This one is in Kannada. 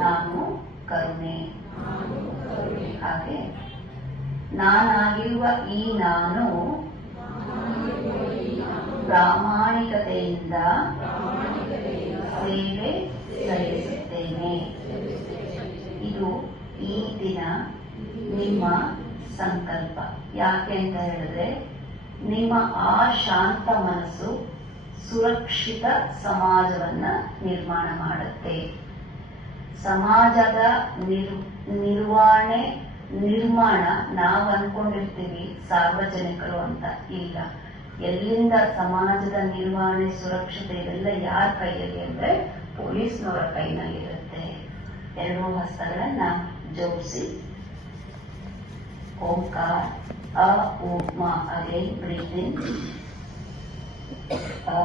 ನಾನು ಕರುಣೆ. ಹಾಗೆ ನಾನಾಗಿರುವ ಈ ನಾನು ಪ್ರಾಮಾಣಿಕತೆಯಿಂದ ಸೇವೆ ಸಲ್ಲಿಸುತ್ತೇನೆ. ಇದು ಈ ದಿನ ನಿಮ್ಮ ಸಂಕಲ್ಪ. ಯಾಕೆ ಅಂತ ಹೇಳಿದ್ರೆ, ನಿಮ್ಮ ಆ ಶಾಂತ ಮನಸ್ಸು ಸುರಕ್ಷಿತ ಸಮಾಜವನ್ನ ನಿರ್ಮಾಣ ಮಾಡುತ್ತೆ. ಸಮಾಜದ ನಿರ್ಮಾಣ ನಾವು ಅನ್ಕೊಂಡಿರ್ತೀವಿ ಸಾರ್ವಜನಿಕರು ಅಂತ. ಇಲ್ಲ, ಎಲ್ಲಿಂದ ಸಮಾಜದ ನಿರ್ವಹಣೆ, ಸುರಕ್ಷತೆ ಇವೆಲ್ಲ ಯಾರ ಕೈಯಲ್ಲಿ ಅಂದ್ರೆ ಪೊಲೀಸ್ನವರ ಕೈನಲ್ಲಿರುತ್ತೆ. ಎರಡೂ ಹಸ್ತಗಳನ್ನ ಜೋಡಿಸಿ ಓಂಕಾರ ಅ ಉ ಮ. ಅಗೇನ್ ಬ್ರೀತ್ ಇನ್. ಆ